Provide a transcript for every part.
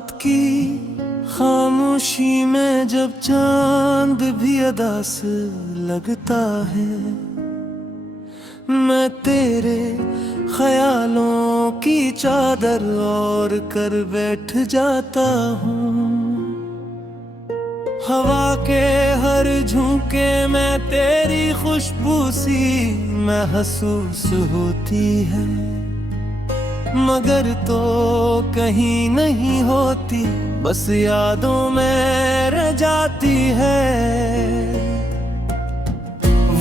रात की खामोशी में जब चांद भी अदा से लगता है, मैं तेरे ख्यालों की चादर ओढ़ कर बैठ जाता हूँ। हवा के हर झोंके में तेरी खुशबू सी महसूस होती है, मगर तो कहीं नहीं होती, बस यादों में रह जाती है।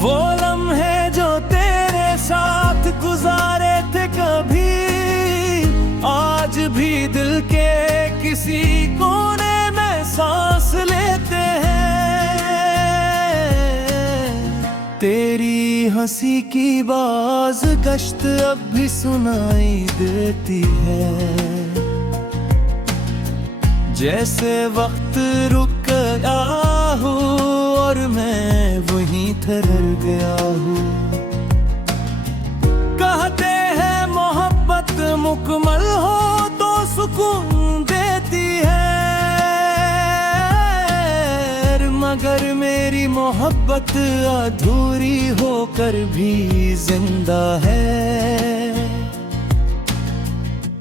वो लम्हे जो तेरे साथ गुजारे थे कभी, आज भी दिल के किसी कोने में सांस लेते हैं। तेरी हंसी की बाज गश्त अब भी सुनाई देती है, जैसे वक्त रुक गया हो और मैं वहीं ठहर गया हूँ। कहते हैं मोहब्बत मुकम्मल हो तो सुकून देती है, मगर मेरी मोहब्बत अधूरी होकर भी जिंदा है।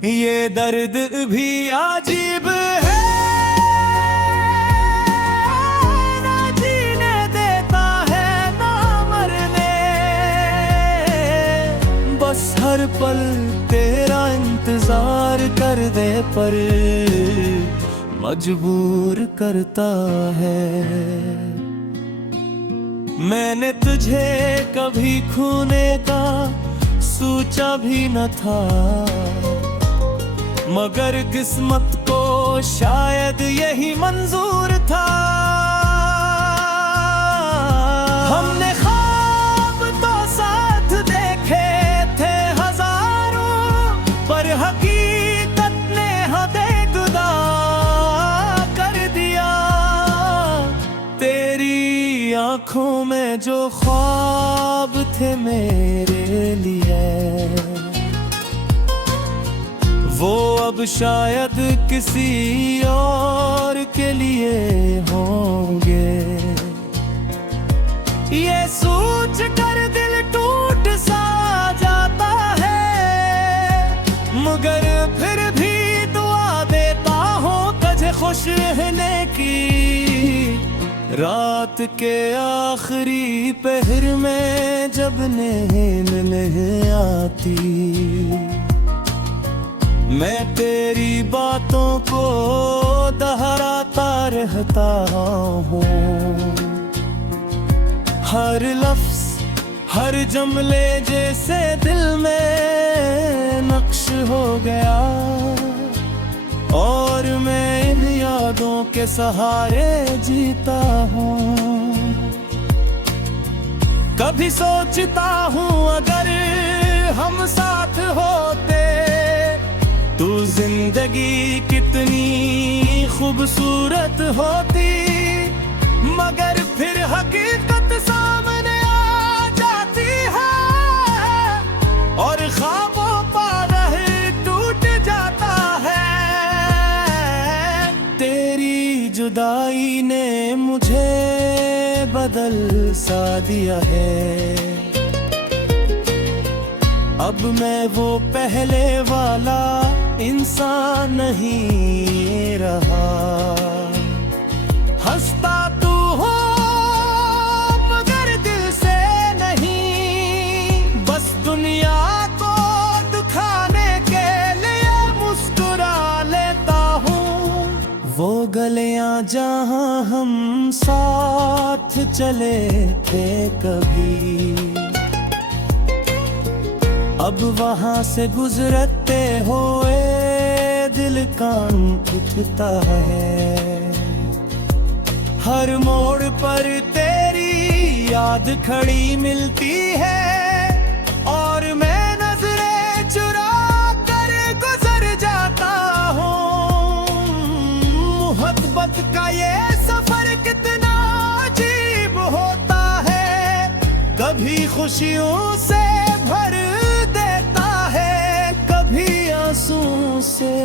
ये दर्द भी अजीब है, ना जीने देता है ना मरने, बस हर पल तेरा इंतजार कर दे पर मजबूर करता है। मैंने तुझे कभी खोने का सोचा भी न था, मगर किस्मत को शायद यही मंजूर था। हमने ख्वाब तो साथ देखे थे हजारों, पर हकीकत ने हदें जुदा कर दिया। तेरी आंखों में जो ख्वाब थे मेरे लिए, वो अब शायद किसी और के लिए होंगे। ये सोच कर दिल टूट सा जाता है, मगर फिर भी दुआ देता हूँ तुझे खुश रहने की। रात के आखिरी पहर में जब नींद नहीं आती, मैं तेरी बातों को दोहराता रहता हूँ। हर लफ्ज हर जुमले जैसे दिल में नक्श हो गया, और मैं इन यादों के सहारे जीता हूँ। कभी सोचता हूँ अगर हम साथ होते तो जिंदगी कितनी खूबसूरत होती, मगर फिर हकीकत सामने आ जाती है और ख्वाबों पर टूट जाता है। तेरी जुदाई ने मुझे बदल सा दिया है, अब मैं वो पहले वाला इंसान नहीं रहा। हंसता तू हो मगर दिल से नहीं, बस दुनिया को दिखाने के लिए मुस्कुरा लेता हूँ। वो गलियां जहाँ हम साथ चले थे कभी, अब वहां से गुजरते हुए दिल कान उठता है। हर मोड़ पर तेरी याद खड़ी मिलती है, और मैं नजरें चुरा कर गुजर जाता हूँ। मोहब्बत का ये सफर कितना अजीब होता है, कभी खुशियों से भर देता है, कभी आंसू से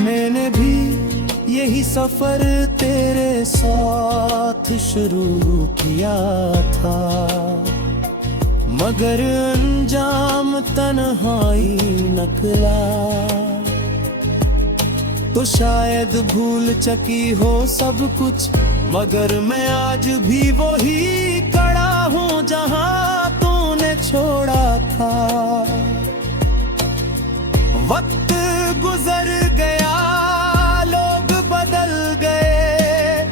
मैंने भी यही सफर तेरे साथ शुरू किया था, मगर अंजाम तन्हाई निकला। तो शायद भूल चकी हो सब कुछ, मगर मैं आज भी वही खड़ा हूँ जहाँ तूने छोड़ा था। वक्त गुजर गया, लोग बदल गए,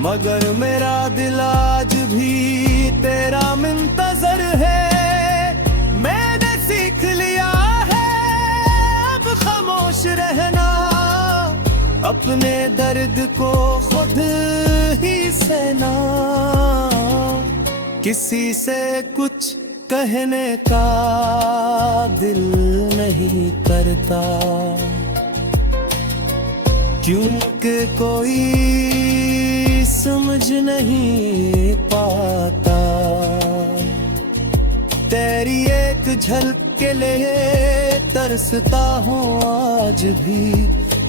मगर मेरा दिल आज भी तेरा मुंतजर है। मैंने सीख लिया है अब खामोश रहना, अपने दर्द को खुद ही सहना। किसी से कुछ कहने का दिल नहीं करता, क्योंकि कोई समझ नहीं पाता। तेरी एक झलक के लिए तरसता हूँ आज भी,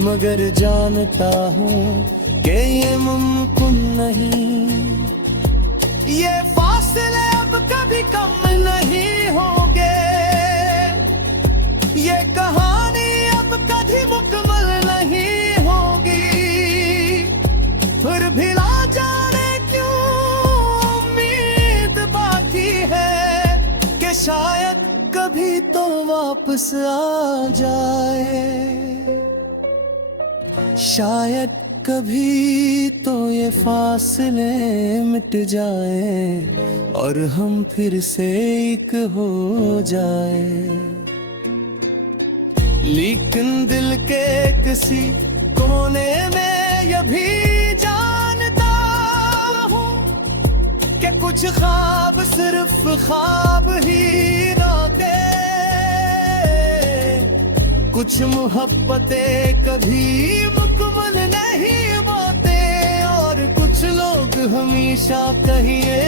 मगर जानता हूँ कि ये मुमकिन नहीं। ये फासले अब कभी कम नहीं होंगे, ये कहानी अब कभी मुकम्मल नहीं होगी। फिर भी ना जाने क्यों उम्मीद बाकी है कि शायद कभी तो वापस आ जाए, शायद कभी तो ये फासले मिट जाए और हम फिर से एक हो जाए। लेकिन दिल के किसी कोने में ये भी जानता हूँ कि कुछ ख्वाब सिर्फ ख्वाब ही रहते, कुछ मोहब्बतें कभी मुकम्मल नहीं होते, और कुछ लोग हमेशा कहिए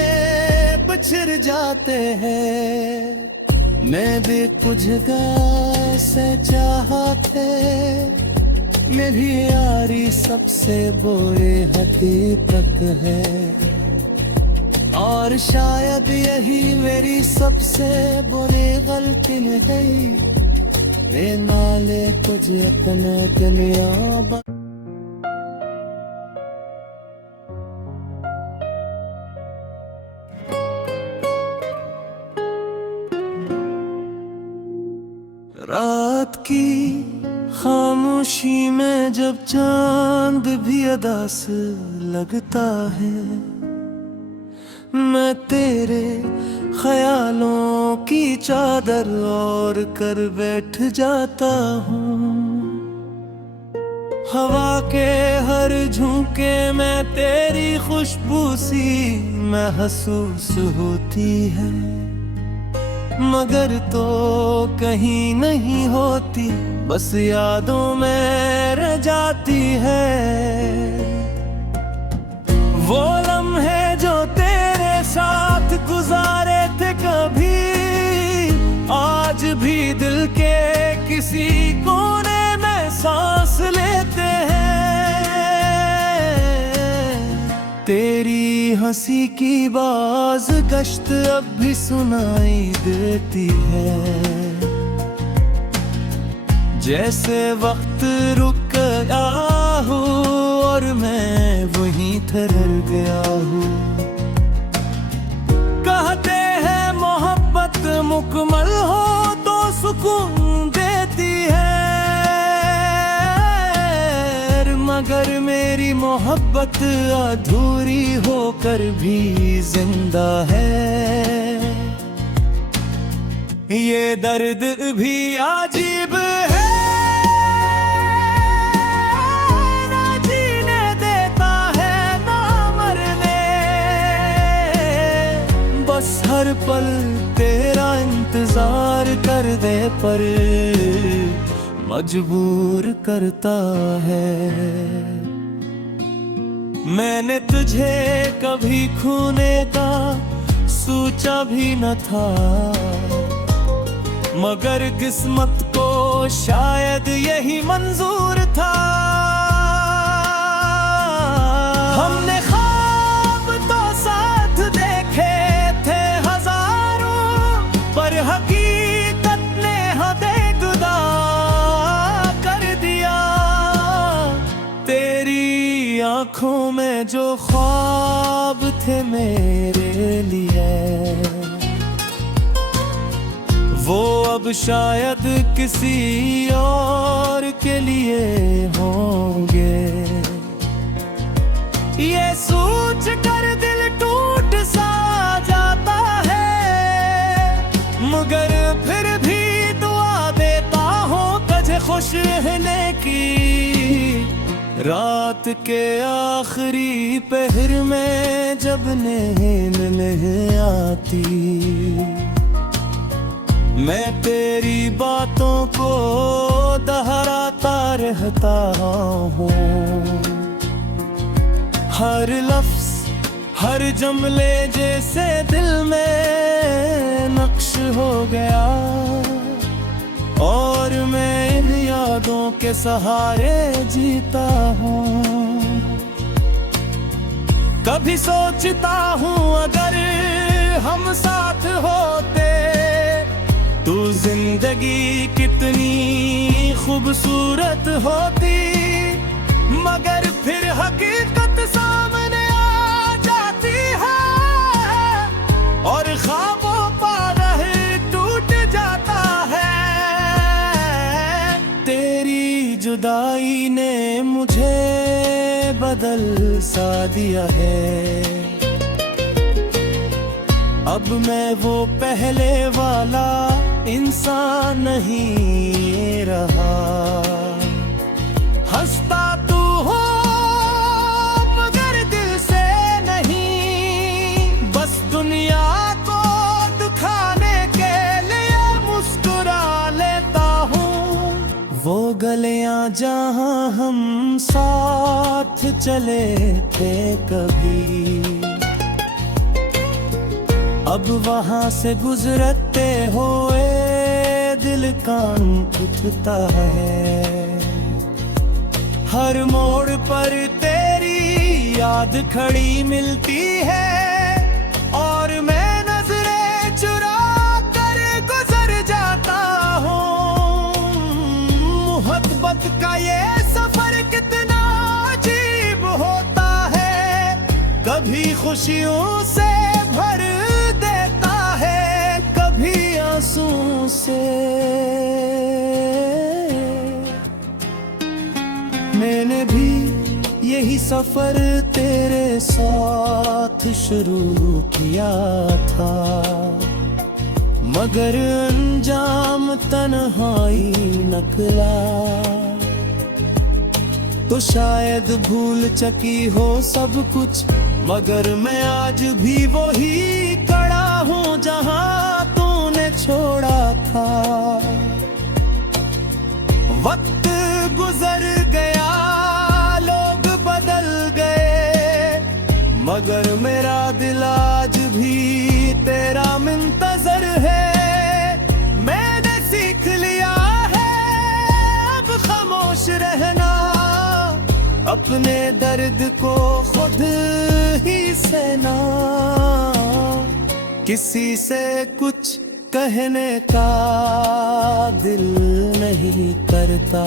बिछड़ जाते हैं। मैं भी कुछ से चाहते, मेरी यारी सबसे बुरी हकीकत है, और शायद यही मेरी सबसे बुरी गलती है। ए नाले कुछ अपना दुनिया रात की खामोशी में जब चांद भी अदास लगता है, मैं तेरे ख्यालों की चादर ओढ़ कर बैठ जाता हूँ। हवा के हर झोंके में तेरी खुशबू सी महसूस होती है, मगर तो कहीं नहीं होती, बस यादों में रह जाती है। वो लम्हे जो तेरे साथ गुजारे थे कभी, आज भी दिल के किसी कोने में सांस लेते हैं। तेरी हंसी की बाज गश्त अब भी सुनाई देती है, जैसे वक्त रुक गया हो और मैं वहीं ठहर गया हूँ। कहते हैं मोहब्बत मुकम्मल हो तो सुकून देती है, मगर मेरी मोहब्बत अधूरी होकर भी जिंदा है। ये दर्द भी अजीब है, ना जीने देता है ना मरने, बस हर पल तेरा इंतजार कर दे पर मजबूर करता है। मैंने तुझे कभी खोने का सोचा भी न था, मगर किस्मत को शायद यही मंजूर था। आंखों में जो ख्वाब थे मेरे लिए, वो अब शायद किसी और के लिए होंगे। ये सोच कर दिल टूट सा जाता है, मगर फिर भी दुआ देता हूँ तुझे खुश रहने की। रात के आखिरी पहर में जब नींद नहीं आती, मैं तेरी बातों को दोहराता रहता हूँ। हर लफ्ज हर जुमले जैसे दिल में नक्श हो गया, और मैं इन यादों के सहारे जीता हूँ। कभी सोचता हूँ अगर हम साथ होते तो जिंदगी कितनी खूबसूरत होती, मगर फिर हकीकत सामने आ जाती है और ख्वाबों पर टूट जाता है। तेरी जुदाई ने मुझे बदल सा दिया है, अब मैं वो पहले वाला इंसान नहीं रहा। हंसता तू हो मगर दिल से नहीं, बस दुनिया को दिखाने के लिए मुस्कुरा लेता हूँ। वो गलियां जहाँ हम साथ चले थे कभी, अब वहां से गुजरते हुए दिल कान उठता है। हर मोड़ पर तेरी याद खड़ी मिलती है, और मैं नजरें चुरा कर गुजर जाता हूँ। मोहब्बत का ये सफर कितना अजीब होता है, कभी खुशियों से भर देता है, कभी आंसू से। मैंने भी यही सफर तेरे साथ शुरू किया था, मगर अंजाम तन्हाई निकला। तो शायद भूल चुकी हो सब कुछ, मगर मैं आज भी वही खड़ा हूँ जहाँ तूने छोड़ा था। वक्त गुजर गया, लोग बदल गए, मगर मेरा दिल आज भी तेरा मुंतजर है। मैंने सीख लिया है अब खामोश रहना, अपने दर्द को खुद ही सहना। किसी से कुछ कहने का दिल नहीं करता,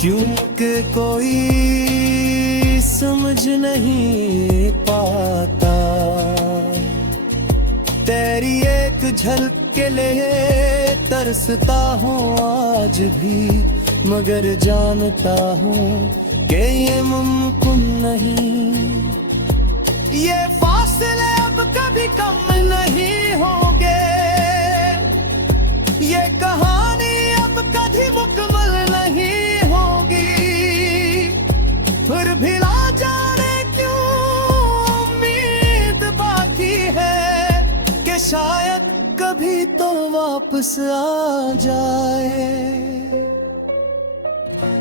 क्योंकि कोई समझ नहीं पाता। तेरी एक झलक के लिए तरसता हूँ आज भी, मगर जानता हूँ कि ये मुमकिन नहीं। ये फासले अब कभी कम नहीं होंगे, ये कहानी अब कभी मुकम्मल नहीं होगी। फिर भी ना जाने क्यों उम्मीद बाकी है कि शायद कभी तो वापस आ जाए,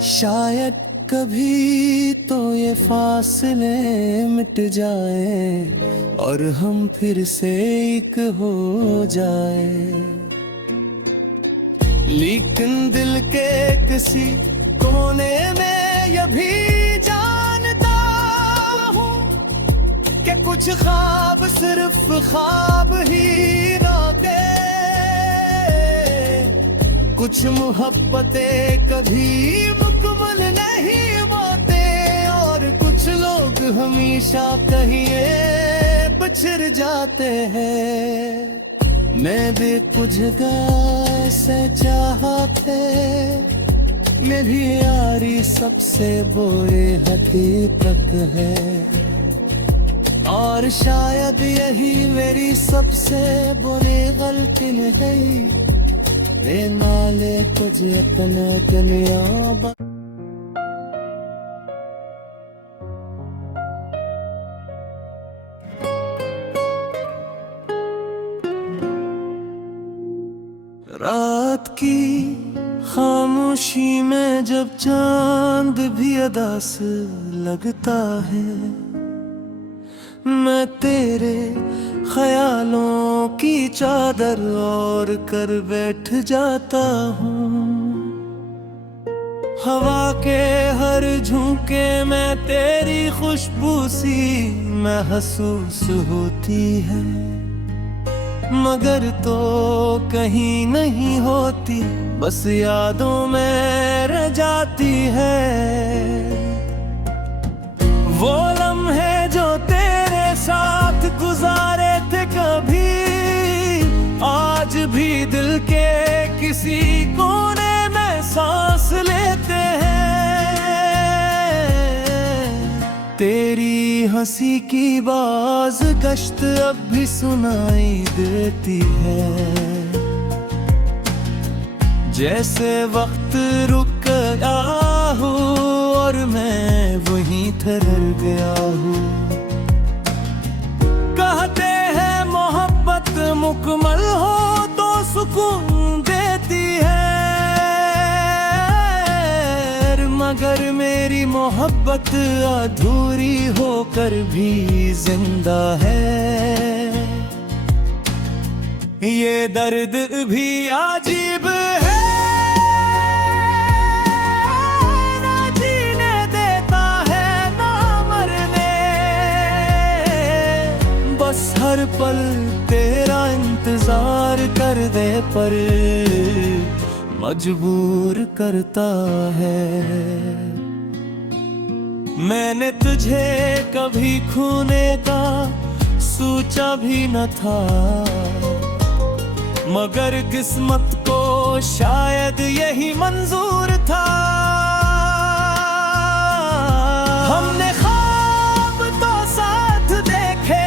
शायद कभी तो ये फासले मिट जाए और हम फिर से एक हो जाए। लेकिन दिल के किसी कोने में ये भी जानता हूँ कि कुछ ख्वाब सिर्फ ख्वाब ही रोके, कुछ मोहब्बतें कभी मुकम्मल नहीं। हमेशा कहिए बिछड़ जाते हैं। मैं भी कुछ ऐसे चाहते, मेरी यारी सबसे बुरी हकीकत है, और शायद यही मेरी सबसे बुरी गलती नहीं। नाले कुछ अपना दुनिया रात की खामोशी में जब चांद भी अदास लगता है, मैं तेरे ख्यालों की चादर ओढ़ कर बैठ जाता हूँ। हवा के हर झोंके में तेरी खुशबू सी महसूस होती है, मगर तो कहीं नहीं होती, बस यादों में रह जाती है। वो लम्हे जो तेरे साथ गुजारे थे कभी, आज भी दिल के किसी कोने में सांस लेते हैं। तेरी हंसी की बाज गश्त अब भी सुनाई देती है, जैसे वक्त रुक गया हो और मैं वहीं ठहर गया हूँ। कहते हैं मोहब्बत मुकम्मल हो तो सुकून देती है, मगर मेरी मोहब्बत अधूरी होकर भी जिंदा है। ये दर्द भी अजीब है, ना जीने देता है ना मरने, बस हर पल तेरा इंतजार कर दे पर मजबूर करता है। मैंने तुझे कभी खोने का सोचा भी न था, मगर किस्मत को शायद यही मंजूर था। हमने ख्वाब तो साथ देखे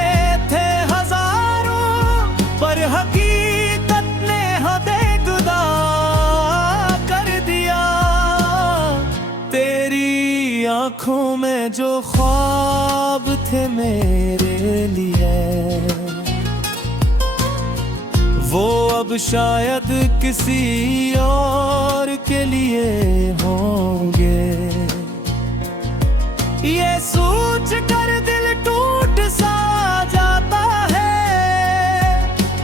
थे हजारों, पर हकीकत ने हदें जुदा कर दिया। तेरी आंखों में जो ख्वाब थे मेरे लिए, वो अब शायद किसी और के लिए होंगे। ये सोच कर दिल टूट सा जाता है,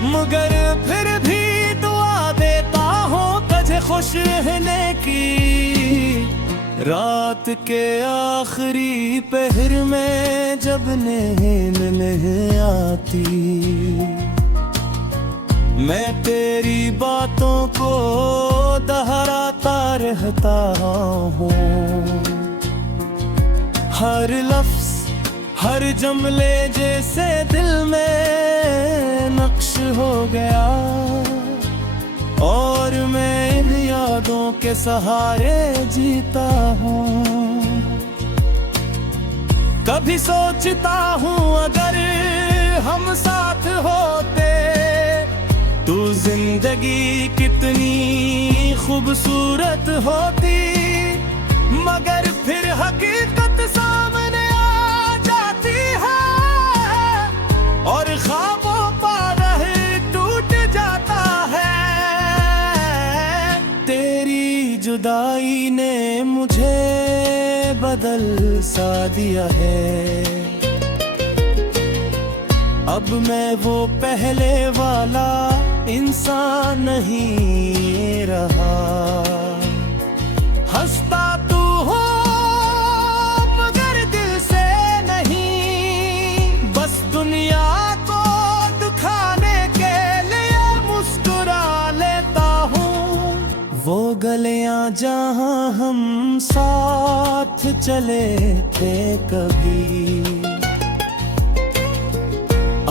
मगर फिर भी दुआ देता हूँ तुझे खुश रहने की। रात के आखिरी पहर में जब नींद नहीं आती, मैं तेरी बातों को दोहराता रहता हूँ। हर लफ्ज हर जुमले जैसे दिल में नक्श हो गया, और मैं इन यादों के सहारे जीता हूँ। कभी सोचता हूँ अगर हम साथ होते तो जिंदगी कितनी खूबसूरत होती, मगर फिर हकीकत सामने आ जाती है, और ख्वाबों पर टूट जाता है। तेरी जुदाई ने मुझे बदल सा दिया है, अब मैं वो पहले वाला इंसान नहीं रहा। हंसता तू हो मगर दिल से नहीं, बस दुनिया को दिखाने के लिए मुस्कुरा लेता हूँ। वो गलियां जहाँ हम साथ चले थे कभी,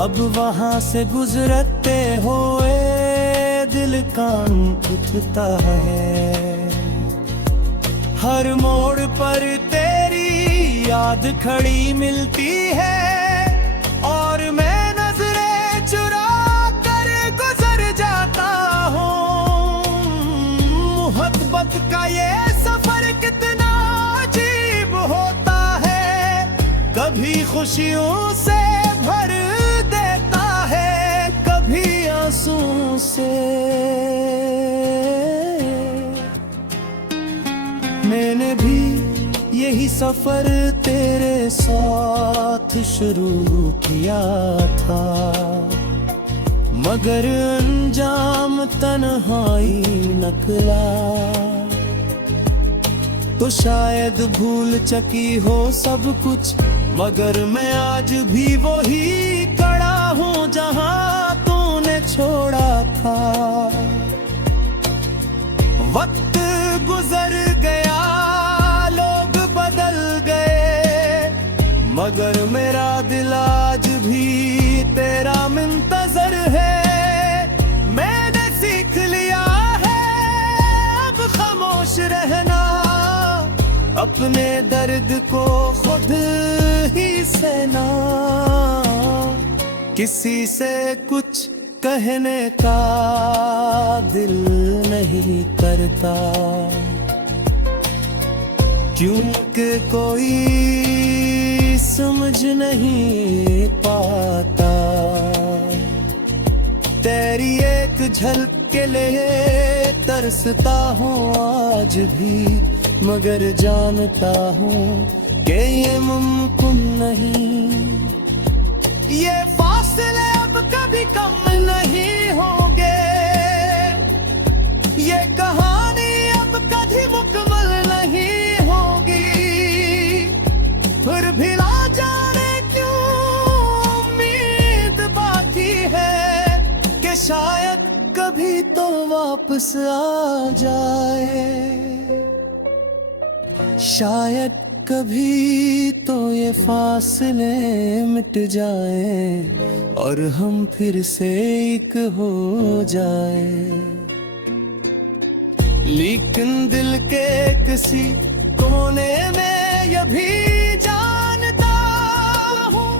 अब वहां से गुजरते हुए दिल कान उठता है। हर मोड़ पर तेरी याद खड़ी मिलती है और मैं नजरें चुरा कर गुजर जाता हूँ। मोहब्बत का ये सफर कितना अजीब होता है, कभी खुशियों से भर देता है, कभी आंसू से। मैंने भी यही सफर तेरे साथ शुरू किया था, मगर अंजाम तन्हाई निकला। तो शायद भूल चुकी हो सब कुछ, मगर मैं आज भी वही खड़ा हूँ जहाँ तूने छोड़ा था। वक्त गुजर गया, लोग बदल गए, मगर मेरा दिल आज भी तेरा मुंतजर है। मैंने सीख लिया है अब खामोश रहना, अपने दर्द को खुद ही सहना। किसी से कुछ कहने का दिल नहीं करता, क्योंकि कोई समझ नहीं पाता। तेरी एक झलक के लिए तरसता हूँ आज भी, मगर जानता हूँ कि ये मुमकिन नहीं। ये फासले अब कभी कम नहीं होंगे, ये कहानी अब कभी मुकम्मल नहीं होगी। फिर भी ना जाने क्यों उम्मीद बाकी है कि शायद कभी तो वापस आ जाए, शायद कभी तो ये फासले मिट जाए और हम फिर से एक हो जाए। लेकिन दिल के किसी कोने में ये भी जानता हूँ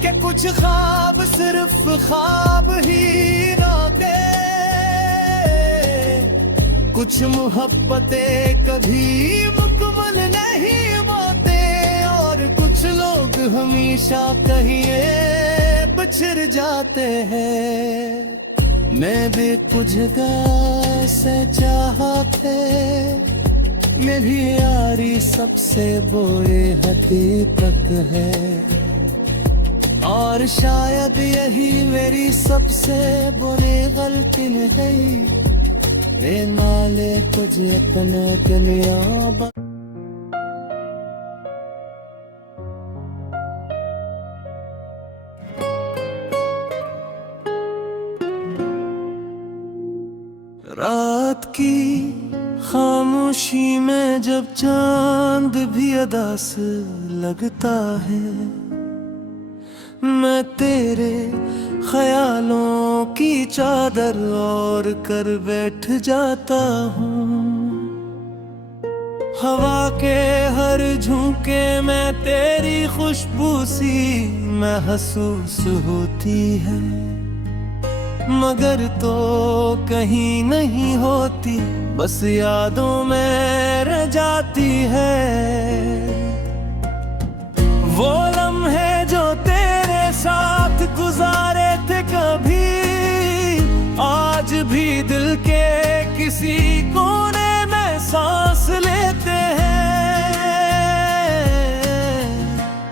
कि कुछ ख्वाब सिर्फ ख्वाब ही रहते, कुछ मोहब्बतें कभी मुकम्मल नहीं होते, और कुछ लोग हमेशा कहिए बिछड़ जाते हैं। मैं भी कुछ से चाहते, मेरी यारी सबसे बुरी हकीकत है, और शायद यही मेरी सबसे बुरी गलती है। नाले कुछ अपना कन्या रात की खामोशी में जब चांद भी अदास लगता है, मैं तेरे ख्यालों की चादर और कर बैठ जाता हूँ। हवा के हर झोंके में तेरी खुशबू सी महसूस होती है, मगर तो कहीं नहीं होती, बस यादों में रह जाती है। वो लम्हे जो तेरे साथ गुजारे थे कभी, आज भी दिल के किसी कोने में सांस लेते हैं।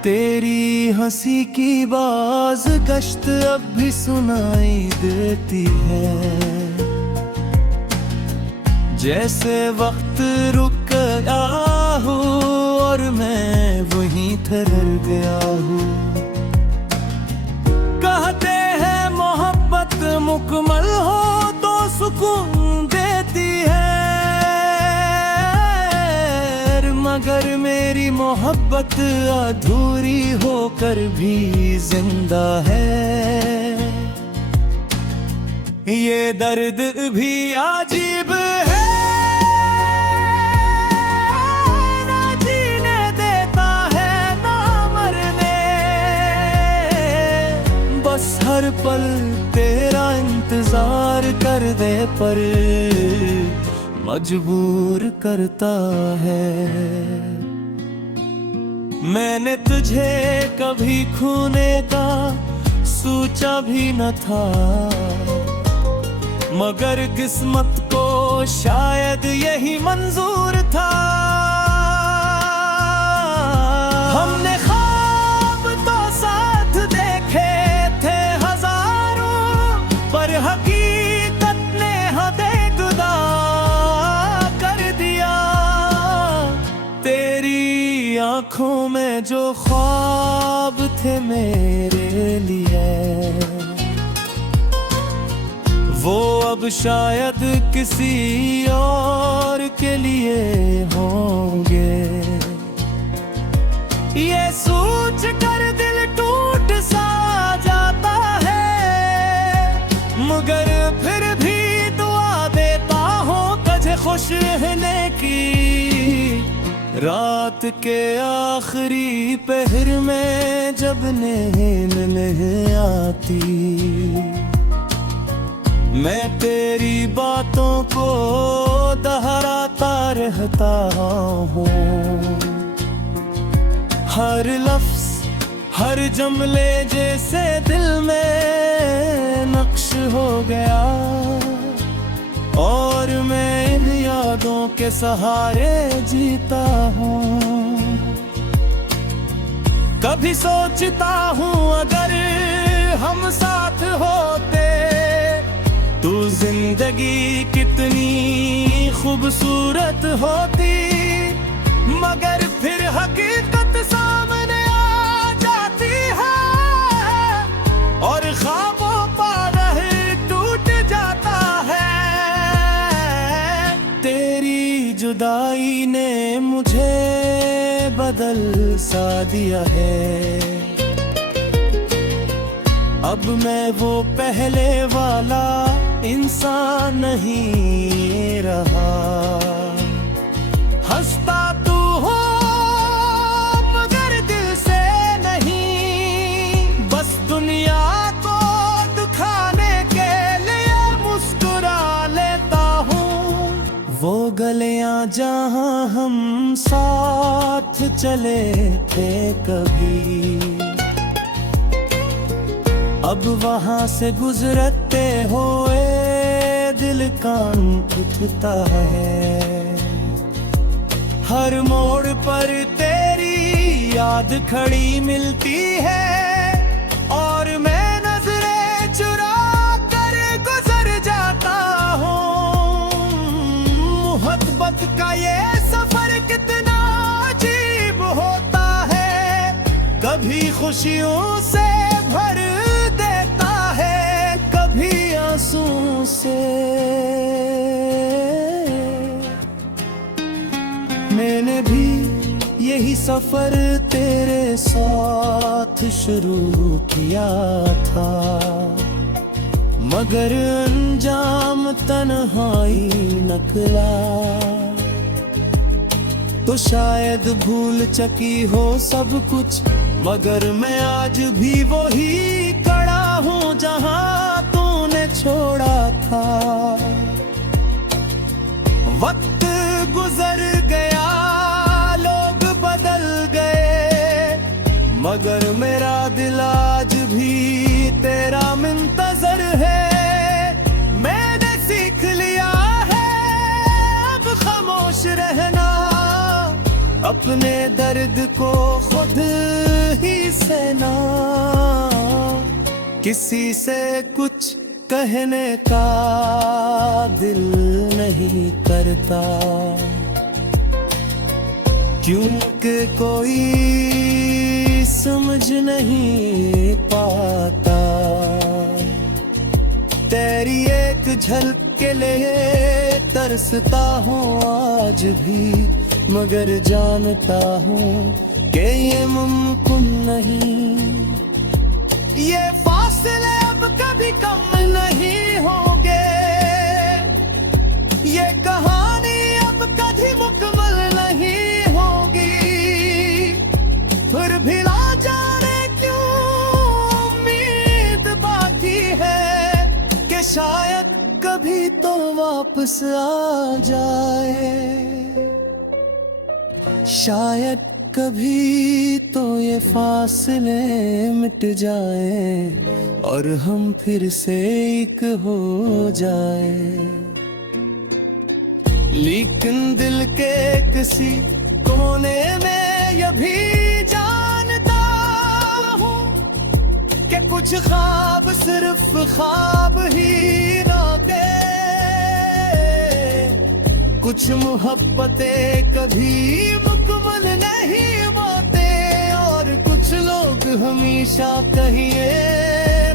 तेरी हंसी की बाज गश्त अब भी सुनाई देती है, जैसे वक्त रुक गया हो और मैं वहीं ठहर गया हूँ। कहते हैं मोहब्बत मुकम्मल हो तो सुकून देती है, मगर मेरी मोहब्बत अधूरी होकर भी जिंदा है। ये दर्द भी अजीब है, ना जीने देता है ना मरने। बस हर पल तेरा इंतजार कर दे पर मजबूर करता है। मैंने तुझे कभी खोने का सोचा भी न था, मगर किस्मत को शायद यही मंजूर था। हमने ख्वाब तो साथ देखे थे हजारों, पर हकीकत ने हदें जुदा कर दिया। तेरी आंखों में जो ख्वाब थे मेरे लिए, वो अब शायद किसी और के लिए होंगे। ये सोच कर दिल टूट सा जाता है, मगर फिर भी दुआ देता हूँ तुझे खुश रहने की। रात के आखिरी पहर में जब नींद नहीं आती, मैं तेरी बातों को दोहराता रहता हूँ। हर लफ्ज हर जुमले जैसे दिल में नक्श हो गया, और मैं इन यादों के सहारे जीता हूँ। कभी सोचता हूँ अगर हम साथ होते तो जिंदगी कितनी खूबसूरत होती, मगर फिर हकीकत सामने आ जाती है, और ख्वाबों पर टूट जाता है। तेरी जुदाई ने मुझे बदल सा दिया है। अब मैं वो पहले वाला इंसान नहीं रहा। हंसता तू हो मगर दिल से नहीं, बस दुनिया को दिखाने के लिए मुस्कुरा लेता हूँ। वो गलियां जहाँ हम साथ चले थे कभी, अब वहां से गुजरते हुए दिल कान उठता है। हर मोड़ पर तेरी याद खड़ी मिलती है, और मैं नजरें चुरा कर गुजर जाता हूँ। मोहब्बत का ये सफर कितना अजीब होता है, कभी खुशियों से भर आंसू से। मैंने भी यही सफर तेरे साथ शुरू किया था, मगर अंजाम तन्हाई निकला। तो शायद भूल चुकी हो सब कुछ, मगर मैं आज भी वही खड़ा हूँ जहाँ तूने छोड़ा था। वक्त गुजर गया, लोग बदल गए, मगर मेरा दिल आज भी तेरा मुंतजर है। मैंने सीख लिया है अब खामोश रहना, अपने दर्द को खुद ही सहना। किसी से कुछ कहने का दिल नहीं करता, क्योंकि कोई समझ नहीं पाता। तेरी एक झलक के लिए तरसता हूँ आज भी, मगर जानता हूँ कि ये मुमकिन नहीं। ये फासले अब कभी कम नहीं होंगे, ये कहानी अब कभी मुकम्मल नहीं होगी। फिर भी ना जाने क्यों उम्मीद बाकी है कि शायद कभी तो वापस आ जाए, शायद कभी तो ये फासले मिट जाए और हम फिर से एक हो जाए। लेकिन दिल के किसी कोने में ये भी जानता हूँ कि कुछ ख्वाब सिर्फ ख्वाब ही रहते, कुछ मोहब्बतें कभी मुकम्मल नहीं होते और कुछ लोग हमेशा कहिए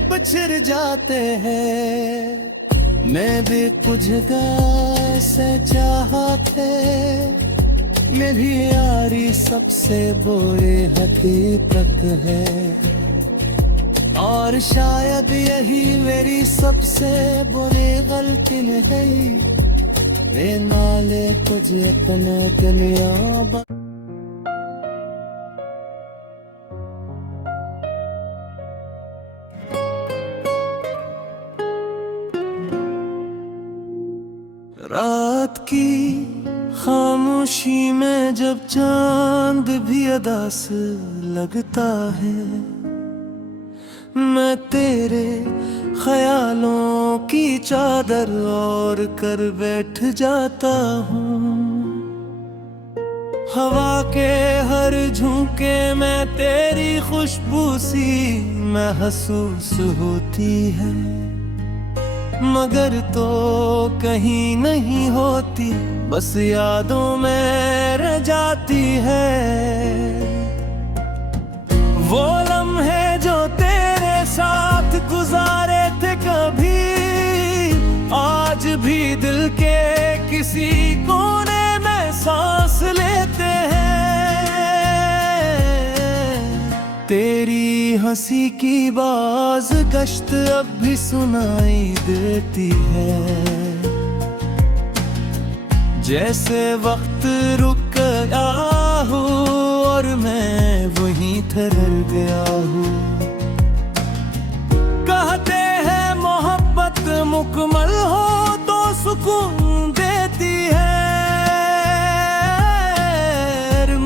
बिछड़ जाते हैं। मैं भी कुछ ऐसे चाहते, मेरी यारी सबसे बुरी हकीकत है और शायद यही मेरी सबसे बुरी गलती है। वे नाले कुछ इतना दुनिया रात की खामोशी में जब चांद भी अदास लगता है, मैं तेरे ख्यालों की चादर ओढ़ कर बैठ जाता हूँ। हवा के हर झोंके में तेरी खुशबू सी महसूस होती है, मगर तो कहीं नहीं होती, बस यादों में रह जाती है। वो लम्हे जो तेरे साथ गुजारे थे कभी, आज भी दिल के किसी कोने में सांस लेते हैं। तेरी हंसी की बाज गश्त अब भी सुनाई देती है, जैसे वक्त रुक गया हो और मैं वहीं ठहर गया हूँ। कहते हैं मोहब्बत मुकम्मल हो तो सुकून देती है,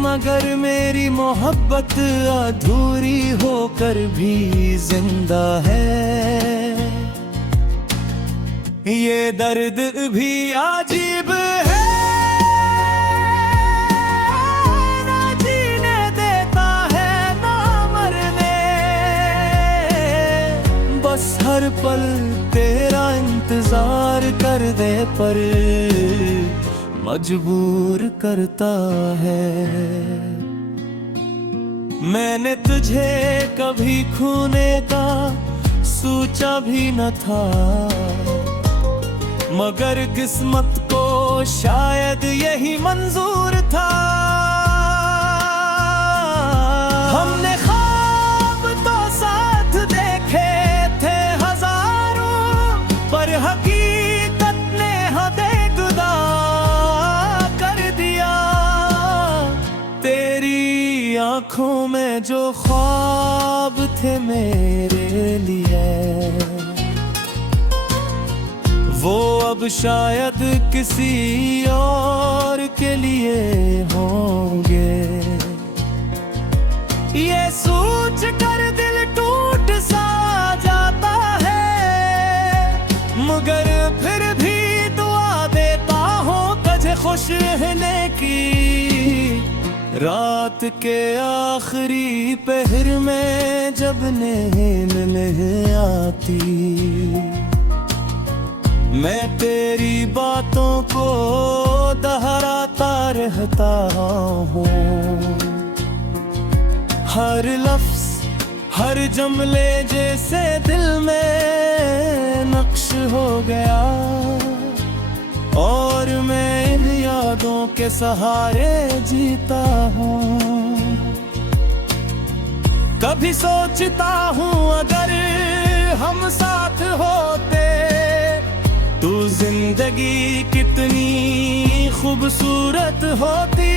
मगर मेरी मोहब्बत अधूरी होकर भी जिंदा है। ये दर्द भी अजीब है, ना जीने देता है ना मरने, बस हर पल तेरा इंतजार कर दे पर मजबूर करता है। मैंने तुझे कभी खोने का सोचा भी न था, मगर किस्मत को शायद यही मंजूर था। हमने ख्वाब तो साथ देखे थे हजारों, पर हकीकत ने हदें जुदा कर दिया। तेरी आंखों में जो ख्वाब थे मेरे लिए, वो अब शायद किसी और के लिए होंगे। ये सोच कर दिल टूट सा जाता है, मगर फिर भी दुआ देता हूँ तुझे खुश रहने की। रात के आखिरी पहर में जब नींद नहीं आती, मैं तेरी बातों को दोहराता रहता हूँ। हर लफ्ज हर जुमले जैसे दिल में नक्श हो गया, और मैं इन यादों के सहारे जीता हूँ। कभी सोचता हूँ अगर हम साथ होते तो जिंदगी कितनी खूबसूरत होती,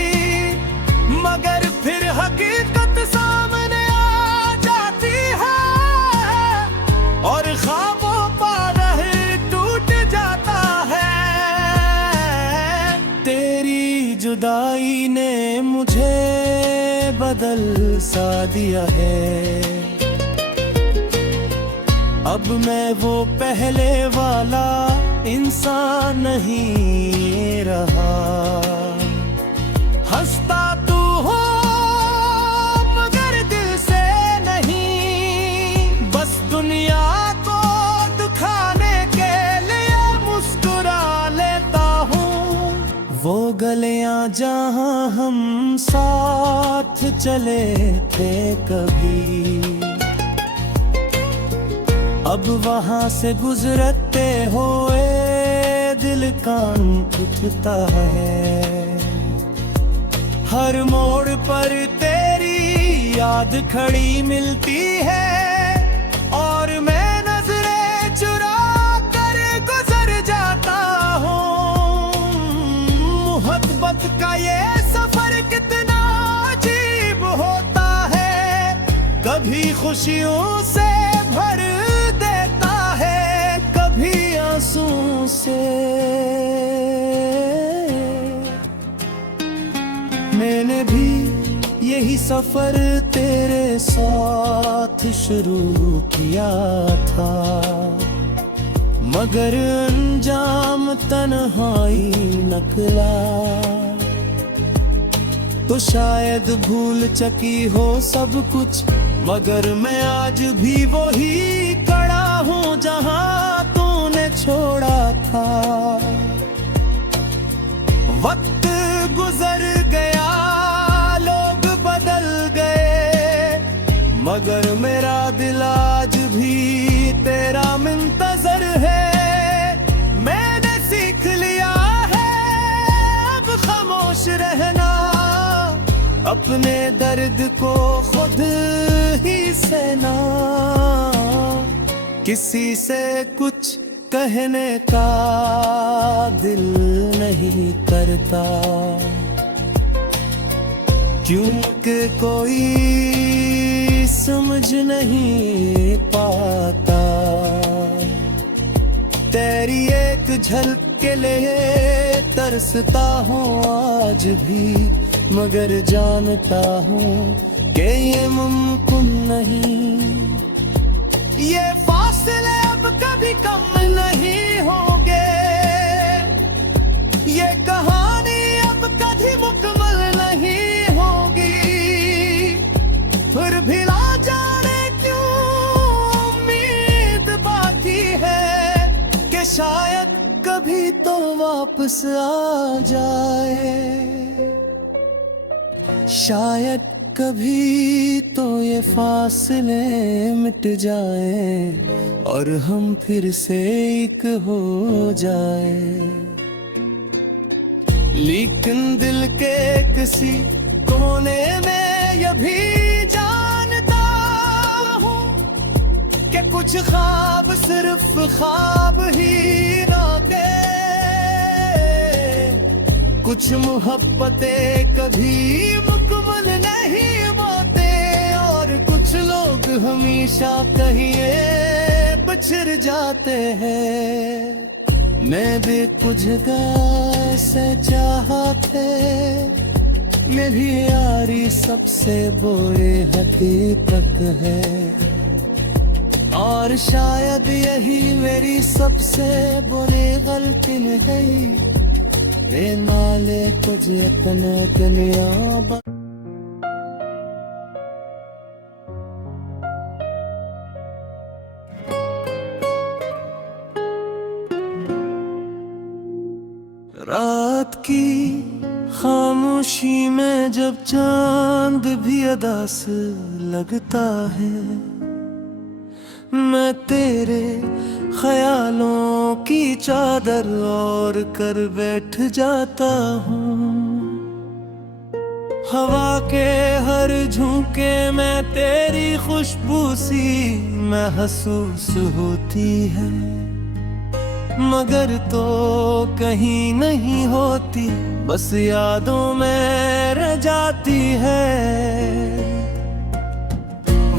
मगर फिर हकीकत सामने आ जाती है और ख्वाबों पर टूट जाता है। तेरी जुदाई ने मुझे बदल सा दिया है, अब मैं वो पहले वाला इंसान नहीं रहा। हंसता तू हो मगर दिल से नहीं, बस दुनिया को दिखाने के लिए मुस्कुरा लेता हूँ। वो गलियां जहाँ हम साथ चले थे कभी, अब वहां से गुजरते हुए दिल कान उठता है। हर मोड़ पर तेरी याद खड़ी मिलती है और मैं नजरें चुरा कर गुजर जाता हूँ। मोहब्बत का ये सफर कितना अजीब होता है, कभी खुशियों से भर आंसू से। मैंने भी यही सफर तेरे साथ शुरू किया था, मगर अंजाम तन्हाई निकला। तो शायद भूल चुकी हो सब कुछ, मगर मैं आज भी वही खड़ा हूँ जहाँ तूने छोड़ा था। वक्त गुजर गया, लोग बदल गए, मगर मेरा दिल आज भी तेरा मुंतजर है। मैंने सीख लिया है अब खामोश रहना, अपने दर्द को खुद ही सहना। किसी से कुछ कहने का दिल नहीं करता, क्योंकि कोई समझ नहीं पाता। तेरी एक झलक के लिए तरसता हूँ आज भी, मगर जानता हूँ कि ये मुमकिन नहीं। ये फासले अब कभी कम नहीं होंगे, ये कहानी अब कभी मुकम्मल नहीं होगी। फिर भी ना जाने क्यों उम्मीद बाकी है कि शायद कभी तो वापस आ जाए, शायद कभी तो ये फासले मिट जाए और हम फिर से एक हो जाए। लेकिन दिल के किसी कोने में ये भी जानता हूँ कि कुछ ख्वाब सिर्फ ख्वाब ही रहते, कुछ मोहब्बतें कभी मुकम्मल नहीं होते, और कुछ लोग हमेशा कहिए बिछड़ जाते हैं। मैं भी कुछ से चाहते, मेरी यारी सबसे बुरी हकीकत है, और शायद यही मेरी सबसे बुरी गलती है। नाले कुछ इतना दुनिया रात की खामोशी में जब चांद भी अदा से लगता है, मैं तेरे ख्यालों की चादर ओढ़ कर बैठ जाता हूँ। हवा के हर झोंके में तेरी खुशबू सी महसूस होती है, मगर तो कहीं नहीं होती, बस यादों में रह जाती है।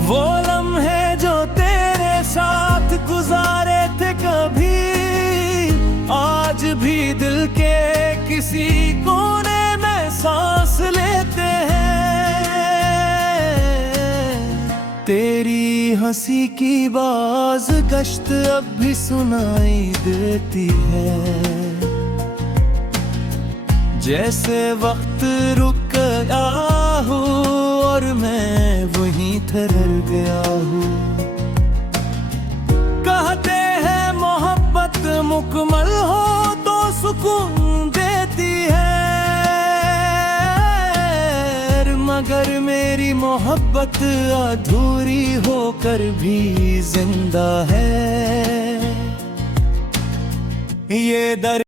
वो लम्हे जो तेरे साथ गुजारे थे कभी, आज भी दिल के किसी कोने में सांस लेते हैं। तेरी हंसी की बाज गश्त अब भी सुनाई देती है, जैसे वक्त रुक गया हो और मैं वहीं ठहर गया हूँ। कहते हैं मोहब्बत मुकम्मल हो तो सुकून देती है, मगर मेरी मोहब्बत अधूरी होकर भी जिंदा है। ये दर